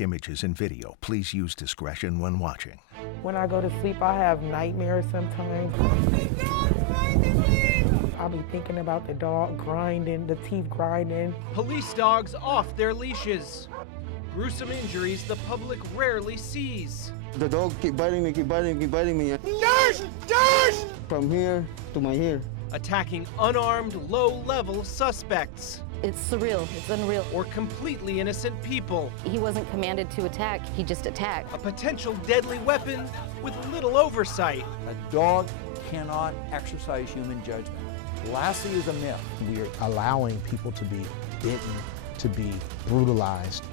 Images and video. Please use discretion when watching. When I go to sleep, I have nightmares sometimes. I'll be thinking about the dog grinding, the teeth grinding. Police dogs off their leashes. Gruesome injuries the public rarely sees. The dog keep biting me, keep biting me, keep biting me. Nurse! Nurse! From here to my ear. Attacking unarmed, low-level suspects. It's surreal, it's unreal. Or completely innocent people. He wasn't commanded to attack, he just attacked. A potential deadly weapon with little oversight. A dog cannot exercise human judgment. Lassie is a myth. We are allowing people to be bitten, to be brutalized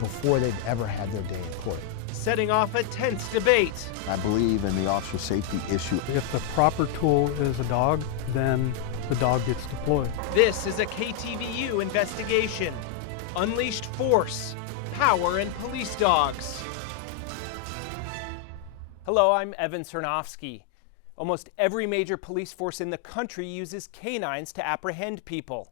before they've ever had their day in court. Setting off a tense debate. I believe in the officer safety issue. If the proper tool is a dog, then the dog gets deployed. This is a KTVU investigation. Unleashed force, power, and police dogs. Hello, I'm Evan Sernoffsky. Almost every major police force in the country uses canines to apprehend people.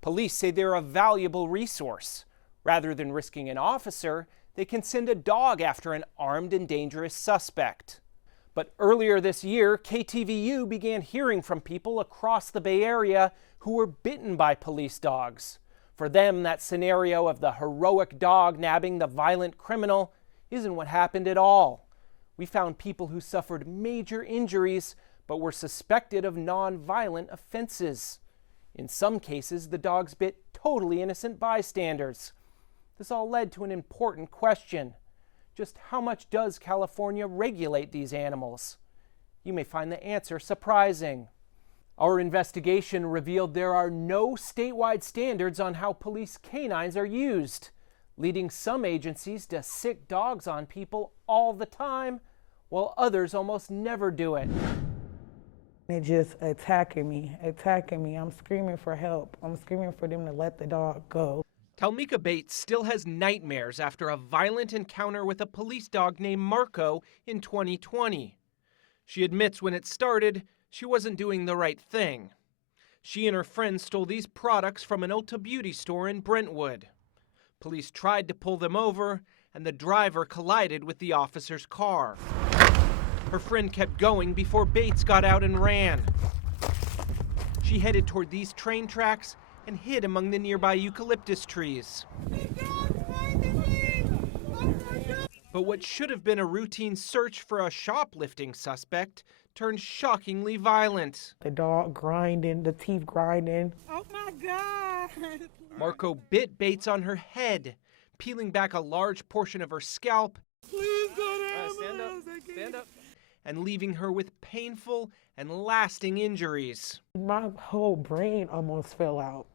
Police say they're a valuable resource. Rather than risking an officer, they can send a dog after an armed and dangerous suspect. But earlier this year, KTVU began hearing from people across the Bay Area who were bitten by police dogs. For them, that scenario of the heroic dog nabbing the violent criminal isn't what happened at all. We found people who suffered major injuries but were suspected of non-violent offenses. In some cases, the dogs bit totally innocent bystanders. This all led to an important question. Just how much does California regulate these animals? You may find the answer surprising. Our investigation revealed there are no statewide standards on how police canines are used, leading some agencies to sick dogs on people all the time, while others almost never do it. They're just attacking me. I'm screaming for help. I'm screaming for them to let the dog go. Talmika Bates still has nightmares after a violent encounter with a police dog named Marco in 2020. She admits when it started, she wasn't doing the right thing. She and her friends stole these products from an Ulta beauty store in Brentwood. Police tried to pull them over, and the driver collided with the officer's car. Her friend kept going before Bates got out and ran. She headed toward these train tracks and hid among the nearby eucalyptus trees. But what should have been a routine search for a shoplifting suspect turned shockingly violent. The dog grinding, the teeth grinding. Oh my God! Marco bit Bates on her head, peeling back a large portion of her scalp. Please go to Stand up. And leaving her with painful and lasting injuries. My whole brain almost fell out.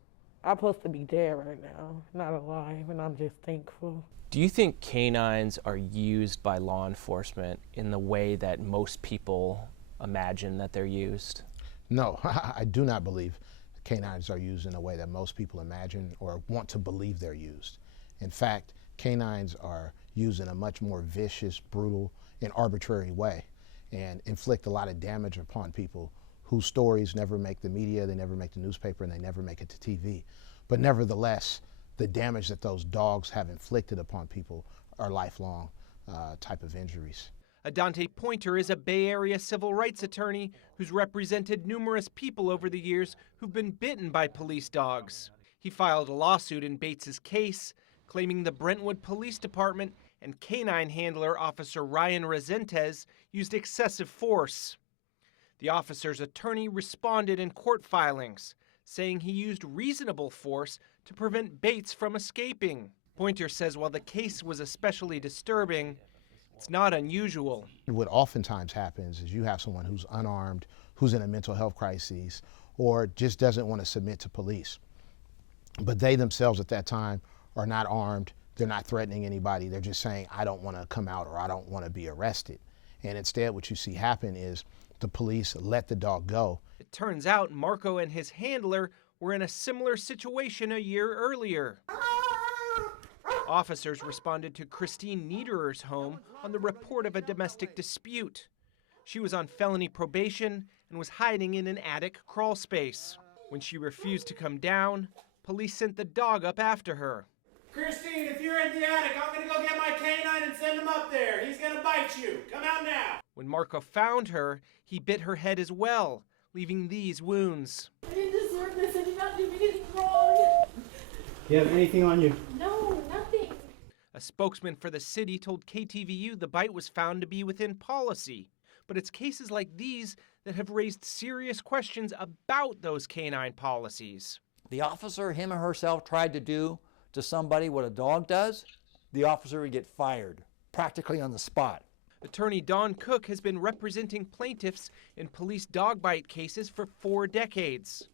I'm supposed to be dead right now, not alive, and I'm just thankful. Do you think canines are used by law enforcement in the way that most people imagine that they're used? No, I do not believe canines are used in a way that most people imagine or want to believe they're used. In fact, canines are used in a much more vicious, brutal, and arbitrary way and inflict a lot of damage upon people whose stories never make the media, they never make the newspaper, and they never make it to TV. But nevertheless, the damage that those dogs have inflicted upon people are lifelong type of injuries. Adante Pointer is a Bay Area civil rights attorney who's represented numerous people over the years who've been bitten by police dogs. He filed a lawsuit in Bates's case, claiming the Brentwood Police Department and canine handler Officer Ryan Resentes used excessive force. The officer's attorney responded in court filings, saying he used reasonable force to prevent Bates from escaping. Pointer says while the case was especially disturbing, it's not unusual. What oftentimes happens is you have someone who's unarmed, who's in a mental health crisis, or just doesn't want to submit to police. But they themselves at that time are not armed, they're not threatening anybody, they're just saying, I don't want to come out or I don't want to be arrested. And instead what you see happen is the police let the dog go. It turns out Marco and his handler were in a similar situation a year earlier. Officers responded to Christine Niederer's home on the report of a domestic dispute. She was on felony probation and was hiding in an attic crawl space. When she refused to come down, police sent the dog up after her. Christine, if you're in the attic, I'm gonna go get my canine and send him up there. He's gonna bite you. Come out now. When Marco found her, he bit her head as well, leaving these wounds. I didn't deserve this. I did not do anything wrong. Do you have anything on you? No, nothing. A spokesman for the city told KTVU the bite was found to be within policy. But it's cases like these that have raised serious questions about those canine policies. The officer, him or herself, tried to do to somebody what a dog does, the officer would get fired, practically on the spot. Attorney Don Cook has been representing plaintiffs in police dog bite cases for 4 decades.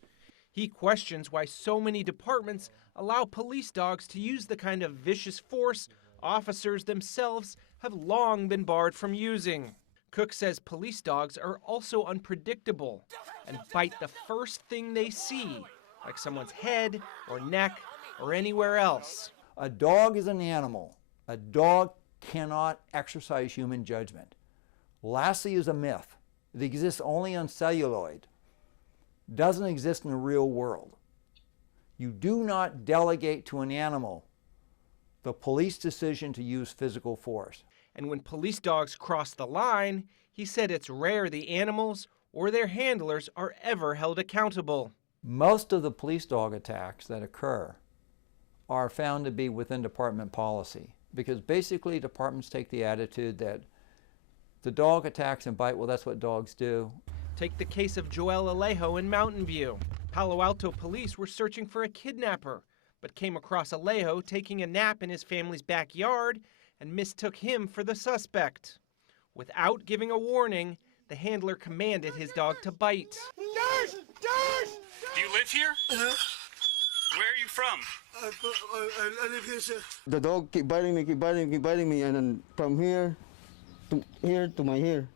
He questions why so many departments allow police dogs to use the kind of vicious force officers themselves have long been barred from using. Cook says police dogs are also unpredictable and bite the first thing they see, like someone's head or neck or anywhere else. A dog is an animal. A dog cannot exercise human judgment. Lassie is a myth. It exists only on celluloid. Doesn't exist in the real world. You do not delegate to an animal the police decision to use physical force. And when police dogs cross the line, he said it's rare the animals or their handlers are ever held accountable. Most of the police dog attacks that occur are found to be within department policy, because basically departments take the attitude that the dog attacks and bite, well, that's what dogs do. Take the case of Joel Alejo in Mountain View. Palo Alto police were searching for a kidnapper, but came across Alejo taking a nap in his family's backyard and mistook him for the suspect. Without giving a warning, the handler commanded his dog to bite. Nurse! Nurse! Do you live here? Where are you from? I live here, sir. The dog keep biting me, and then from here to my ear.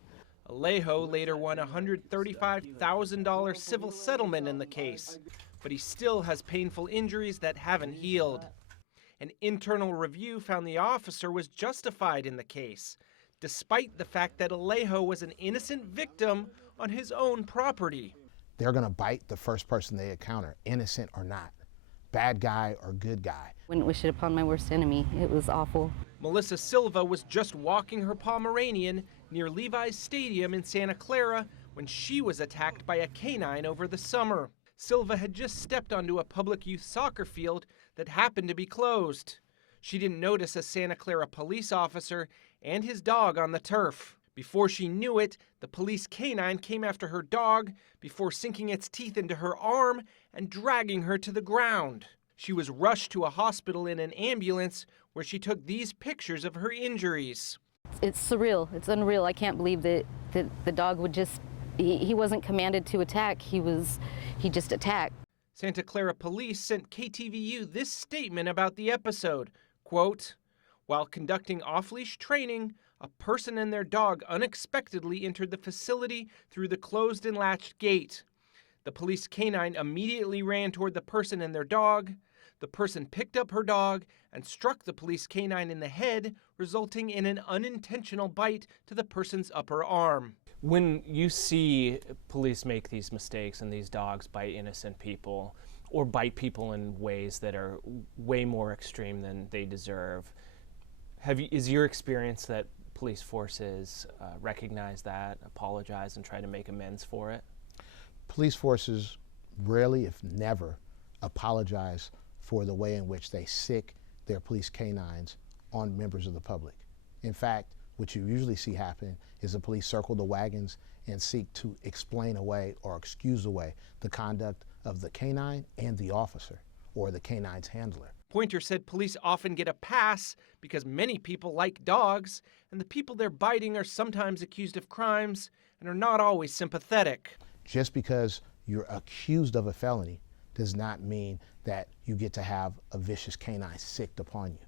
Alejo later won a $135,000 civil settlement in the case, but he still has painful injuries that haven't healed. An internal review found the officer was justified in the case, despite the fact that Alejo was an innocent victim on his own property. They're going to bite the first person they encounter, innocent or not, bad guy or good guy. Wouldn't wish it upon my worst enemy. It was awful. Melissa Silva was just walking her Pomeranian near Levi's Stadium in Santa Clara when she was attacked by a canine over the summer. Silva had just stepped onto a public youth soccer field that happened to be closed. She didn't notice a Santa Clara police officer and his dog on the turf. Before she knew it, the police canine came after her dog before sinking its teeth into her arm and dragging her to the ground. She was rushed to a hospital in an ambulance where she took these pictures of her injuries. It's surreal. It's unreal. I can't believe that the dog would just, he wasn't commanded to attack. He just attacked. Santa Clara police sent KTVU this statement about the episode, quote, "While conducting off-leash training, a person and their dog unexpectedly entered the facility through the closed and latched gate. The police canine immediately ran toward the person and their dog. The person picked up her dog and struck the police canine in the head, resulting in an unintentional bite to the person's upper arm." When you see police make these mistakes and these dogs bite innocent people or bite people in ways that are way more extreme than they deserve, is your experience that police forces recognize that, apologize, and try to make amends for it? Police forces rarely, if never, apologize for the way in which they sick their police canines on members of the public. In fact, what you usually see happen is the police circle the wagons and seek to explain away or excuse away the conduct of the canine and the officer or the canine's handler. Pointer said police often get a pass because many people like dogs, and the people they're biting are sometimes accused of crimes and are not always sympathetic. Just because you're accused of a felony does not mean that you get to have a vicious canine sicked upon you.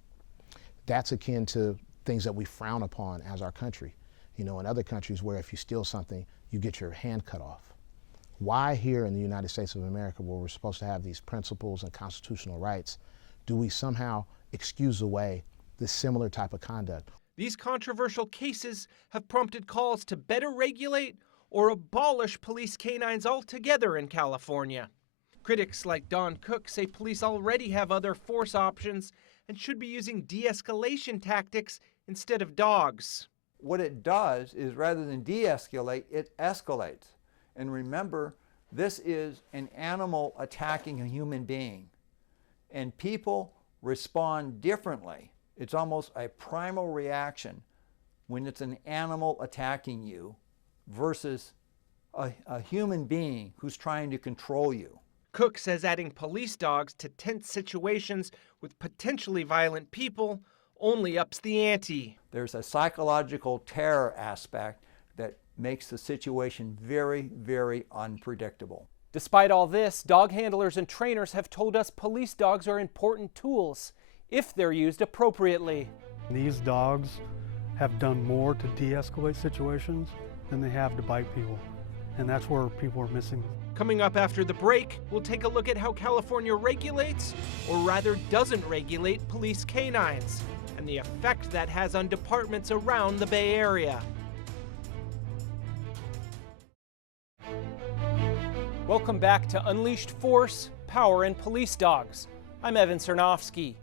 That's akin to things that we frown upon as our country. You know, in other countries where if you steal something, you get your hand cut off. Why here in the United States of America, where we're supposed to have these principles and constitutional rights, do we somehow excuse away this similar type of conduct? These controversial cases have prompted calls to better regulate or abolish police canines altogether in California. Critics like Don Cook say police already have other force options and should be using de-escalation tactics instead of dogs. What it does is rather than de-escalate, it escalates. And remember, this is an animal attacking a human being. And people respond differently. It's almost a primal reaction when it's an animal attacking you versus a human being who's trying to control you. Cook says adding police dogs to tense situations with potentially violent people only ups the ante. There's a psychological terror aspect that makes the situation very, very unpredictable. Despite all this, dog handlers and trainers have told us police dogs are important tools if they're used appropriately. These dogs have done more to de-escalate situations than they have to bite people. And that's where people are missing. Coming up after the break, we'll take a look at how California regulates, or rather doesn't regulate, police canines, and the effect that has on departments around the Bay Area. Welcome back to Unleashed Force, Power, and Police Dogs. I'm Evan Sernoffsky.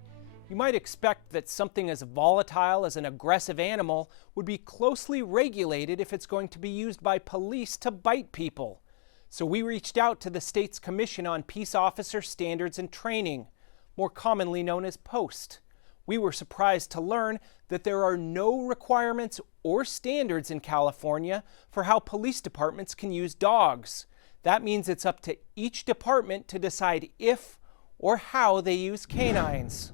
You might expect that something as volatile as an aggressive animal would be closely regulated if it's going to be used by police to bite people. So we reached out to the state's Commission on Peace Officer Standards and Training, more commonly known as POST. We were surprised to learn that there are no requirements or standards in California for how police departments can use dogs. That means it's up to each department to decide if or how they use canines.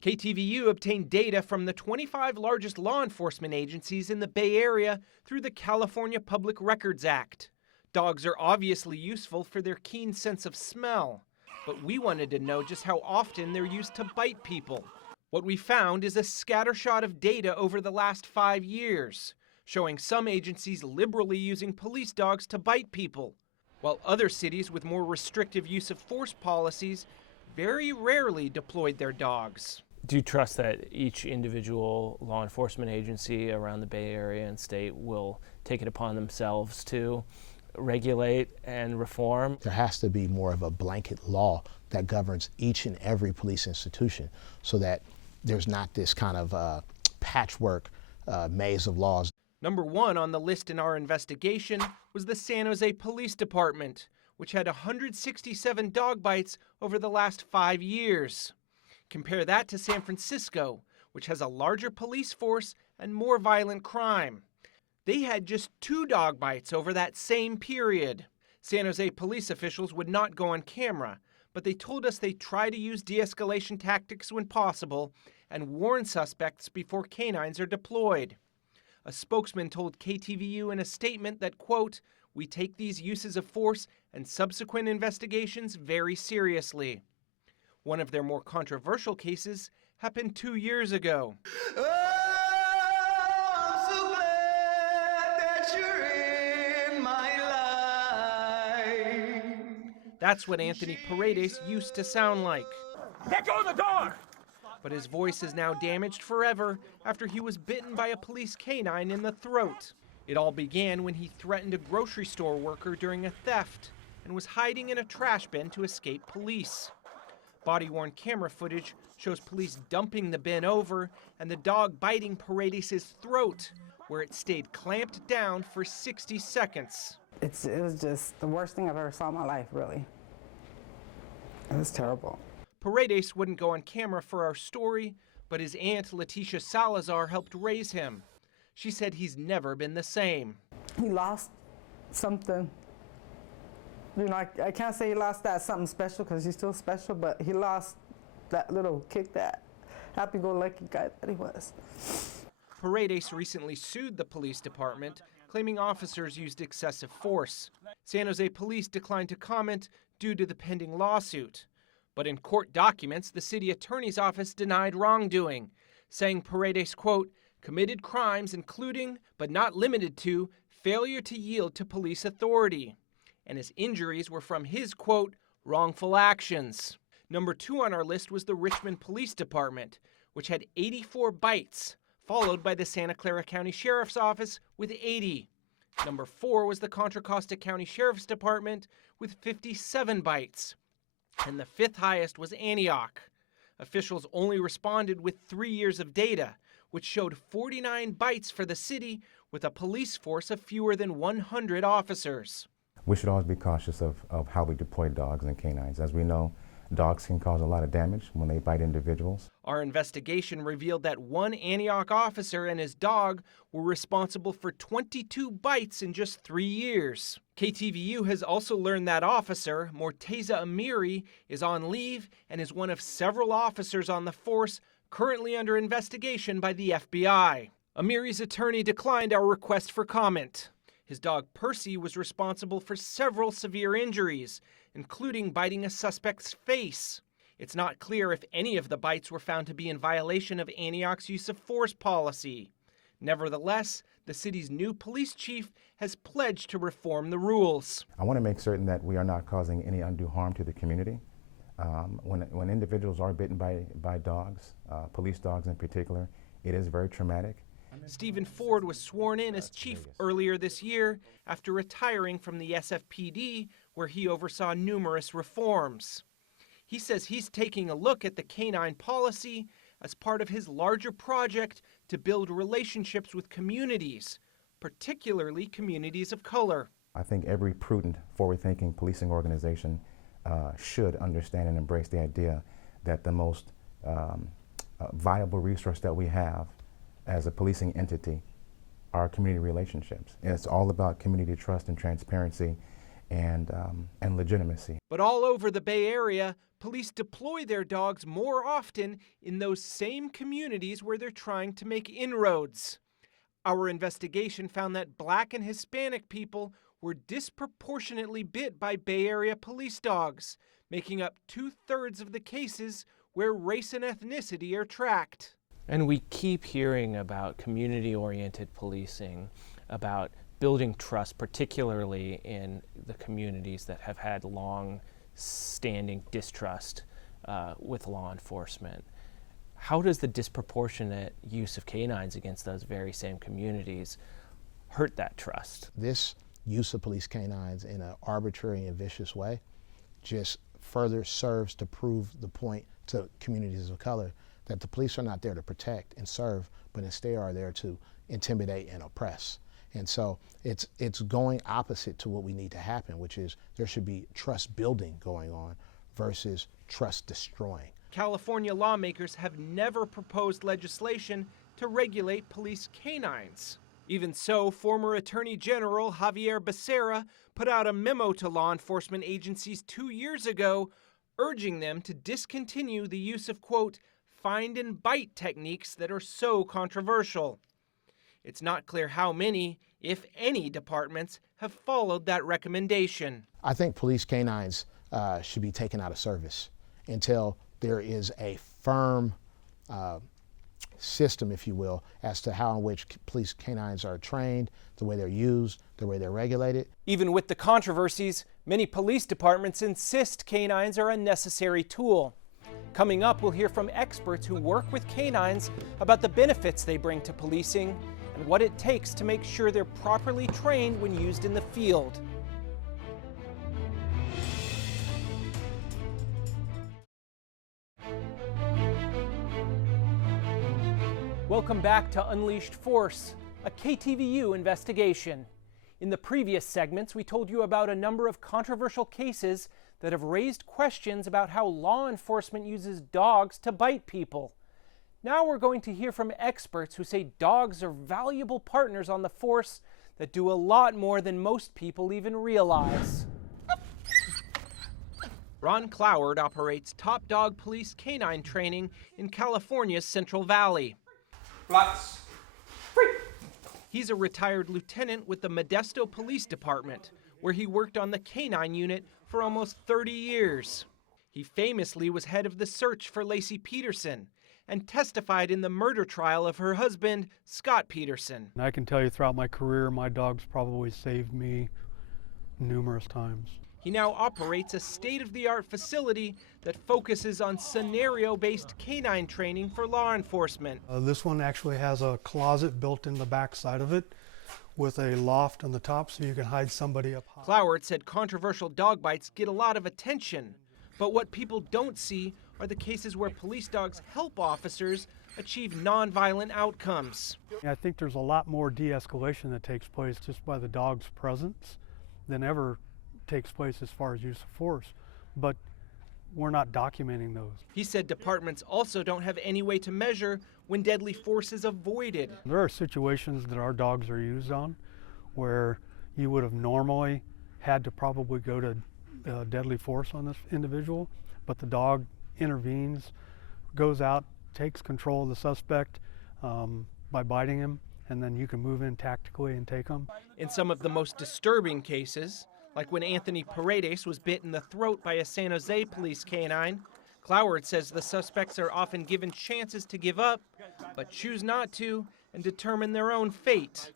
KTVU obtained data from the 25 largest law enforcement agencies in the Bay Area through the California Public Records Act. Dogs are obviously useful for their keen sense of smell, but we wanted to know just how often they're used to bite people. What we found is a scattershot of data over the last 5 years, showing some agencies liberally using police dogs to bite people, while other cities with more restrictive use of force policies very rarely deployed their dogs. Do you trust that each individual law enforcement agency around the Bay Area and state will take it upon themselves to regulate and reform? There has to be more of a blanket law that governs each and every police institution so that there's not this kind of patchwork maze of laws. Number one on the list in our investigation was the San Jose Police Department, which had 167 dog bites over the last 5 years. Compare that to San Francisco, which has a larger police force and more violent crime. They had just 2 dog bites over that same period. San Jose police officials would not go on camera, but they told us they try to use de-escalation tactics when possible and warn suspects before canines are deployed. A spokesman told KTVU in a statement that, quote, "We take these uses of force and subsequent investigations very seriously." One of their more controversial cases happened 2 years ago. That's what Anthony Paredes used to sound like. Let go of the door! But his voice is now damaged forever after he was bitten by a police canine in the throat. It all began when he threatened a grocery store worker during a theft and was hiding in a trash bin to escape police. Body-worn camera footage shows police dumping the bin over and the dog biting Paredes' throat, where it stayed clamped down for 60 seconds. It was just the worst thing I've ever saw in my life, really. It was terrible. Paredes wouldn't go on camera for our story, but his aunt, Leticia Salazar, helped raise him. She said he's never been the same. He lost something. You know, I can't say he lost that something special because he's still special, but he lost that little kick, that happy-go-lucky guy that he was. Paredes recently sued the police department, claiming officers used excessive force. San Jose police declined to comment due to the pending lawsuit. But in court documents, the city attorney's office denied wrongdoing, saying Paredes, quote, committed crimes including, but not limited to, failure to yield to police authority. And his injuries were from his, quote, wrongful actions. Number 2 on our list was the Richmond Police Department, which had 84 bites, followed by the Santa Clara County Sheriff's Office with 80. Number 4 was the Contra Costa County Sheriff's Department with 57 bites. And the 5th highest was Antioch. Officials only responded with 3 years of data, which showed 49 bites for the city with a police force of fewer than 100 officers. We should always be cautious of how we deploy dogs and canines. As we know, dogs can cause a lot of damage when they bite individuals. Our investigation revealed that one Antioch officer and his dog were responsible for 22 bites in just 3 years. KTVU has also learned that officer, Morteza Amiri, is on leave and is one of several officers on the force currently under investigation by the FBI. Amiri's attorney declined our request for comment. His dog Percy was responsible for several severe injuries, including biting a suspect's face. It's not clear if any of the bites were found to be in violation of Antioch's use of force policy. Nevertheless, the city's new police chief has pledged to reform the rules. I want to make certain that we are not causing any undue harm to the community. When individuals are bitten by dogs, police dogs in particular, it is very traumatic. Stephen Ford was sworn in as chief earlier this year after retiring from the SFPD, where he oversaw numerous reforms. He says he's taking a look at the canine policy as part of his larger project to build relationships with communities, particularly communities of color. I think every prudent, forward-thinking policing organization should understand and embrace the idea that the most viable resource that we have as a policing entity are community relationships. And it's all about community trust and transparency and legitimacy. But all over the Bay Area, police deploy their dogs more often in those same communities where they're trying to make inroads. Our investigation found that Black and Hispanic people were disproportionately bit by Bay Area police dogs, making up 2/3 of the cases where race and ethnicity are tracked. And we keep hearing about community-oriented policing, about building trust, particularly in the communities that have had long-standing distrust with law enforcement. How does the disproportionate use of canines against those very same communities hurt that trust? This use of police canines in an arbitrary and vicious way just further serves to prove the point to communities of color that the police are not there to protect and serve, but instead are there to intimidate and oppress. And so it's going opposite to what we need to happen, which is there should be trust building going on versus trust destroying. California lawmakers have never proposed legislation to regulate police canines. Even so, former Attorney General Javier Becerra put out a memo to law enforcement agencies 2 years ago, urging them to discontinue the use of, quote, find and bite techniques that are so controversial. It's not clear how many, if any, departments have followed that recommendation. I think police canines should be taken out of service until there is a firm system, if you will, as to how in which police canines are trained, the way they're used, the way they're regulated. Even with the controversies, many police departments insist canines are a necessary tool. Coming up, we'll hear from experts who work with canines about the benefits they bring to policing and what it takes to make sure they're properly trained when used in the field. Welcome back to Unleashed Force, a KTVU investigation. In the previous segments, we told you about a number of controversial cases that have raised questions about how law enforcement uses dogs to bite people. Now we're going to hear from experts who say dogs are valuable partners on the force that do a lot more than most people even realize. Ron Cloward operates Top Dog Police canine training in California's Central Valley. Flux. Free. He's a retired lieutenant with the Modesto Police Department, where he worked on the canine unit for almost 30 years. He famously was head of the search for Lacey Peterson and testified in the murder trial of her husband, Scott Peterson. And I can tell you throughout my career, my dogs probably saved me numerous times. He now operates a state-of-the-art facility that focuses on scenario-based canine training for law enforcement. This one actually has a closet built in the back side of it with a loft on the top so you can hide somebody up high. Cloward said controversial dog bites get a lot of attention, but what people don't see are the cases where police dogs help officers achieve nonviolent outcomes. I think there's a lot more de-escalation that takes place just by the dog's presence than ever takes place as far as use of force, but we're not documenting those. He said departments also don't have any way to measure when deadly force is avoided. There are situations that our dogs are used on where you would have normally had to probably go to deadly force on this individual, but the dog intervenes, goes out, takes control of the suspect by biting him, and then you can move in tactically and take him. In some of the most disturbing cases, like when Anthony Paredes was bit in the throat by a San Jose police canine, Cloward says the suspects are often given chances to give up, but choose not to and determine their own fate.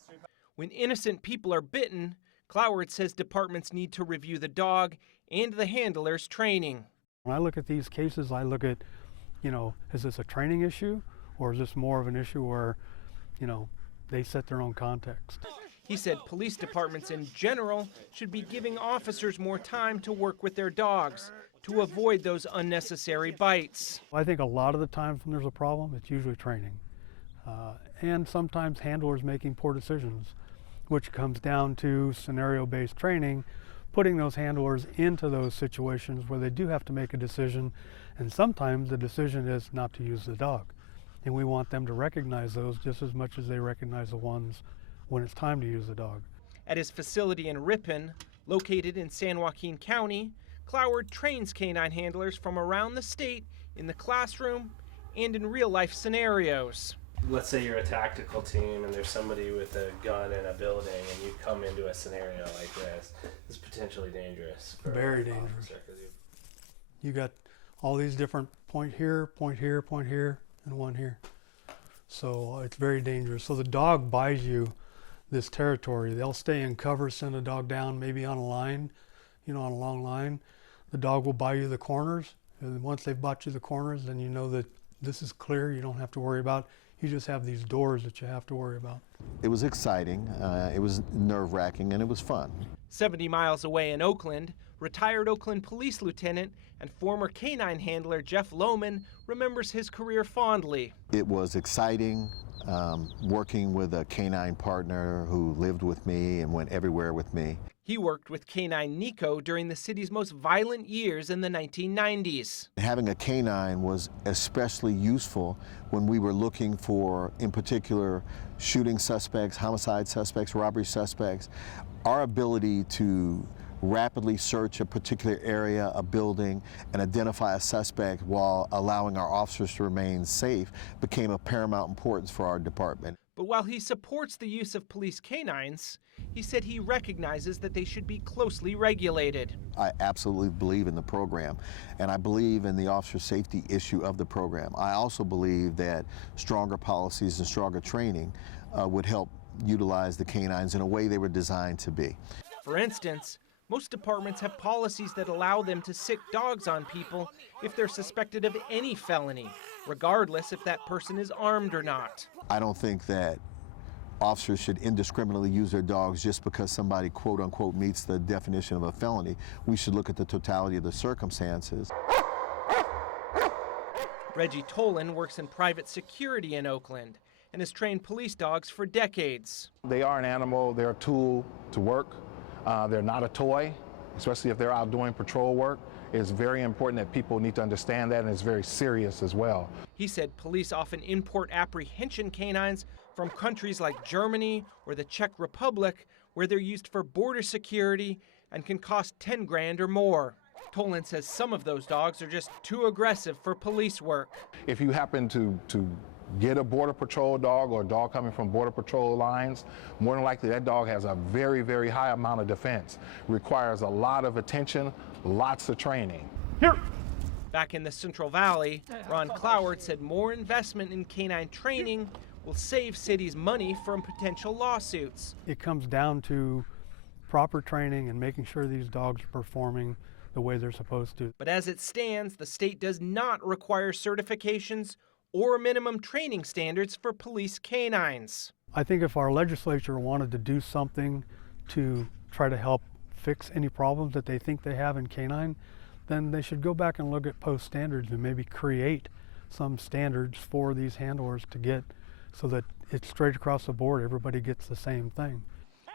When innocent people are bitten, Cloward says departments need to review the dog and the handler's training. When I look at these cases, I look at, is this a training issue or is this more of an issue where, they set their own context? He said police departments in general should be giving officers more time to work with their dogs to avoid those unnecessary bites. I think a lot of the times when there's a problem, it's usually training. And sometimes handlers making poor decisions, which comes down to scenario-based training, putting those handlers into those situations where they do have to make a decision, and sometimes the decision is not to use the dog. And we want them to recognize those just as much as they recognize the ones when it's time to use the dog. At his facility in Ripon, located in San Joaquin County, Cloward trains canine handlers from around the state in the classroom and in real-life scenarios. Let's say you're a tactical team and there's somebody with a gun in a building and you come into a scenario like this. It's potentially dangerous. Very dangerous. You got all these different point here, point here, point here, and one here. So it's very dangerous. So the dog buys you this territory. They'll stay in cover, send a dog down maybe on a line, on a long line. The dog will buy you the corners. And once they've bought you the corners, then you know that this is clear. You don't have to worry about. You just have these doors that you have to worry about. It was exciting, it was nerve-wracking, and it was fun. 70 miles away in Oakland, retired Oakland Police Lieutenant and former canine handler Jeff Lohman remembers his career fondly. It was exciting, working with a canine partner who lived with me and went everywhere with me. He worked with canine Nico during the city's most violent years in the 1990s. Having a canine was especially useful when we were looking for, in particular, shooting suspects, homicide suspects, robbery suspects. Our ability to rapidly search a particular area, a building, and identify a suspect while allowing our officers to remain safe became of paramount importance for our department. But while he supports the use of police canines, he said he recognizes that they should be closely regulated. I absolutely believe in the program, and I believe in the officer safety issue of the program. I also believe that stronger policies and stronger training would help utilize the canines in a way they were designed to be. For instance, most departments have policies that allow them to sick dogs on people if they're suspected of any felony, regardless if that person is armed or not. I don't think that officers should indiscriminately use their dogs just because somebody, quote unquote, meets the definition of a felony. We should look at the totality of the circumstances. Reggie Tolan works in private security in Oakland and has trained police dogs for decades. They are an animal, they're a tool to work. They're not a toy, especially if they're out doing patrol work. It's very important that people need to understand that, and it's very serious as well. He said police often import apprehension canines from countries like Germany or the Czech Republic, where they're used for border security and can cost 10 grand or more. Tolan says some of those dogs are just too aggressive for police work. If you happen to get a border patrol dog or a dog coming from border patrol lines, more than likely that dog has a very, very high amount of defense, requires a lot of attention, lots of training. Here. Back in the Central Valley, Ron Cloward said more investment in canine training will save cities money from potential lawsuits. It comes down to proper training and making sure these dogs are performing the way they're supposed to. But as it stands, the state does not require certifications or minimum training standards for police canines. I think if our legislature wanted to do something to try to help fix any problems that they think they have in canine, then they should go back and look at post standards and maybe create some standards for these handlers to get so that it's straight across the board, everybody gets the same thing.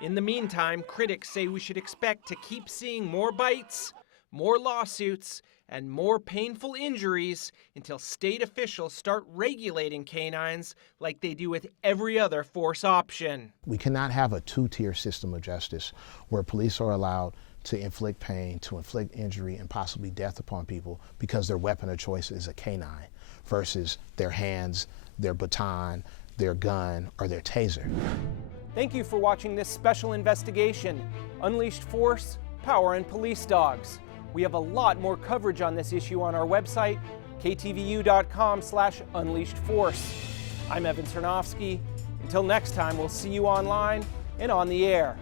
In the meantime, critics say we should expect to keep seeing more bites, more lawsuits, and more painful injuries until state officials start regulating canines like they do with every other force option. We cannot have a two-tier system of justice where police are allowed to inflict pain, to inflict injury, and possibly death upon people because their weapon of choice is a canine versus their hands, their baton, their gun, or their taser. Thank you for watching this special investigation, Unleashed Force, Power, and Police Dogs. We have a lot more coverage on this issue on our website, ktvu.com/unleashedforce. I'm Evan Sernoffsky. Until next time, we'll see you online and on the air.